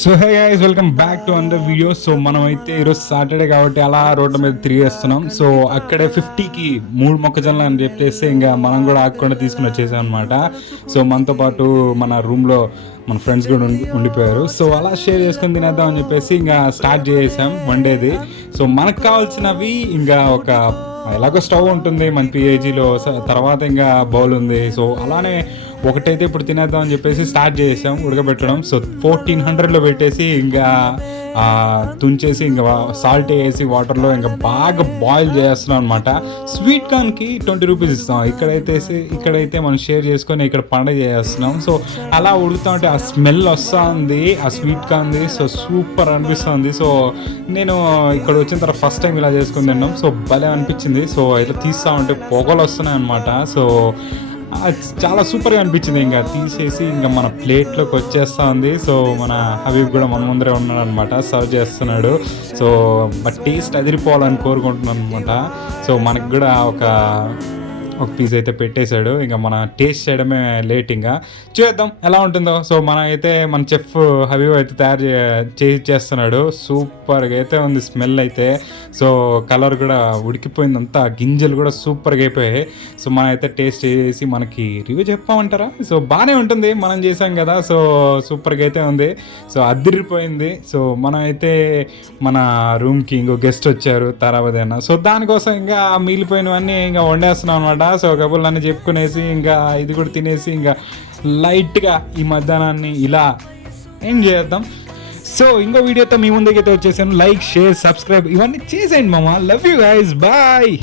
So hey guys, welcome back to another video. So మనం అయితే ఈరోజు సాటర్డే కాబట్టి అలా రోడ్ల మీద తిరిగేస్తున్నాం. సో అక్కడే 50కి 3 మొక్కజొన్నలు అని చెప్పేసి ఇంకా మనం కూడా ఆకుండా తీసుకుని వచ్చేసాం అనమాట. సో మనతో పాటు మన రూమ్లో మన ఫ్రెండ్స్ కూడా ఉండిపోయారు. సో అలా షేర్ చేసుకొని తినేద్దాం అని చెప్పేసి ఇంకా స్టార్ట్ చేసాం వండేది. సో మనకు కావాల్సినవి ఇంకా ఒక ఎలాగో స్టవ్ ఉంటుంది మన పిఏజీలో, తర్వాత ఇంకా బౌల్ ఉంది. సో అలానే ఒకటైతే ఇప్పుడు తినేద్దాం అని చెప్పేసి స్టార్ట్ చేసాం ఉడకబెట్టడం. సో 1400లో పెట్టేసి ఇంకా తుంచేసి ఇంకా సాల్ట్ వేసి వాటర్లో ఇంకా బాగా బాయిల్ చేస్తున్నాం అనమాట. స్వీట్ కార్న్కి 20 రూపీస్ ఇస్తాం. ఇక్కడైతే మనం షేర్ చేసుకొని ఇక్కడ పండగ చేస్తున్నాం. సో అలా ఉడుకుతా ఉంటే ఆ స్మెల్ వస్తూ ఉంది ఆ స్వీట్ కార్న్ది. సో సూపర్ అనిపిస్తుంది. సో నేను ఇక్కడ వచ్చిన తర్వాత ఫస్ట్ టైం ఇలా చేసుకుని తిన్నాం. సో భలే అనిపించింది. సో ఇలా తీస్తూ ఉంటే పొగలు వస్తున్నాయి అనమాట. సో చాలా సూపర్గా అనిపించింది. ఇంకా తీసేసి ఇంకా మన ప్లేట్లోకి వచ్చేస్తూ ఉంది. సో మన హబీబ్ కూడా మన ముందరే ఉన్నాడు అనమాట, సర్వ్ చేస్తున్నాడు. సో బట్ టేస్ట్ అదిరిపోవాలని కోరుకుంటున్నాను అనమాట. సో మనకు కూడా ఒక పీస్ అయితే పెట్టేశాడు. ఇంకా మన టేస్ట్ చేయడమే లేట్, ఇంకా చూద్దాం ఎలా ఉంటుందో. సో మన చెఫ్ హబీబ్ అయితే తయారు చేస్తున్నాడు. సూపర్గా అయితే ఉంది స్మెల్ అయితే. సో కలర్ కూడా ఉడికిపోయిందంతా, గింజలు కూడా సూపర్గా అయిపోయాయి. సో మనం అయితే టేస్ట్ చేసి మనకి రివ్యూ చెప్పామంటారా? సో బాగానే ఉంటుంది, మనం చేసాం కదా. సో సూపర్గా అయితే ఉంది. సో అదిరిపోయింది. సో మనం అయితే మన రూమ్కి ఇంకో గెస్ట్ వచ్చారు, తరావదేనా. సో దానికోసం ఇంకా మిగిలిపోయినవన్నీ ఇంకా వండేస్తున్నాం అనమాట. సో కబుర్లన్నీ చెప్పుకునేసి ఇంకా ఇది కూడా తినేసి ఇంకా లైట్గా ఈ మధ్యాహ్నాన్ని ఇలా ఏం చేద్దాం. సో ఇంకో వీడియోతో మీ ముందుకైతే వచ్చేసాను. లైక్, షేర్, సబ్స్క్రైబ్ ఇవన్నీ చేసేయండి మామ. Love you guys, bye.